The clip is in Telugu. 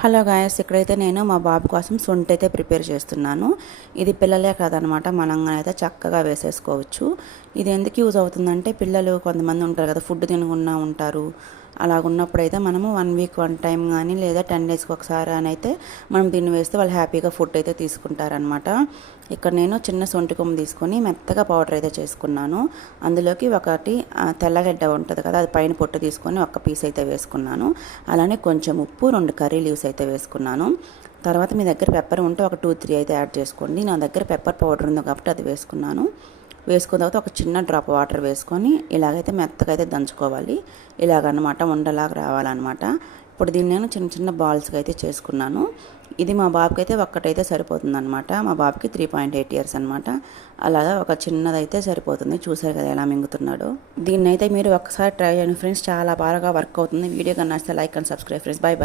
హలో గాయస్, ఇక్కడైతే నేను మా బాబు కోసం సొంటి అయితే ప్రిపేర్ చేస్తున్నాను. ఇది పిల్లలే కాదనమాట, మనంగా అయితే చక్కగా వేసేసుకోవచ్చు. ఇది ఎందుకు యూజ్ అవుతుందంటే, పిల్లలు కొంతమంది ఉంటారు కదా, ఫుడ్ తినకుండా ఉంటారు. అలాగున్నప్పుడైతే మనము 1 వీక్ 1 టైం కానీ లేదా 10 డేస్కి ఒకసారి అని అయితే మనం దీన్ని వేస్తే వాళ్ళు హ్యాపీగా ఫుడ్ అయితే తీసుకుంటారనమాట. ఇక్కడ నేను చిన్న సొంటి కొమ్ము తీసుకొని మెత్తగా పౌడర్ అయితే చేసుకున్నాను. అందులోకి ఒకటి తెల్లగడ్డ ఉంటుంది కదా, అది పైన పొట్టు తీసుకొని ఒక్క పీస్ అయితే వేసుకున్నాను. అలానే కొంచెం ఉప్పు, 2 కర్రీ లీవ్స్ అయితే వేసుకున్నాను. తర్వాత మీ దగ్గర పెప్పర్ ఉంటే ఒక 2-3 అయితే యాడ్ చేసుకోండి. నా దగ్గర పెప్పర్ పౌడర్ ఉంది కాబట్టి అది వేసుకున్నాను. వేసుకున్న తర్వాత ఒక చిన్న డ్రాప్ వాటర్ వేసుకొని ఇలాగైతే మెత్తగా అయితే దంచుకోవాలి. ఇలాగనమాట ఉండలాగా రావాలన్నమాట. ఇప్పుడు దీన్ని నేను చిన్న చిన్న బాల్స్గా అయితే చేసుకున్నాను. ఇది మా బాబుకి అయితే ఒక్కటైతే సరిపోతుందన్నమాట. మా బాబుకి 3.8 ఇయర్స్ అనమాట. అలాగా ఒక చిన్నదైతే సరిపోతుంది. చూసారు కదా ఎలా మింగుతున్నాడో. దీన్ని అయితే మీరు ఒక్కసారి ట్రై చేయండి ఫ్రెండ్స్, చాలా బాగా వర్క్ అవుతుంది. వీడియో కన్నా నచ్చితే like and subscribe friends. By by.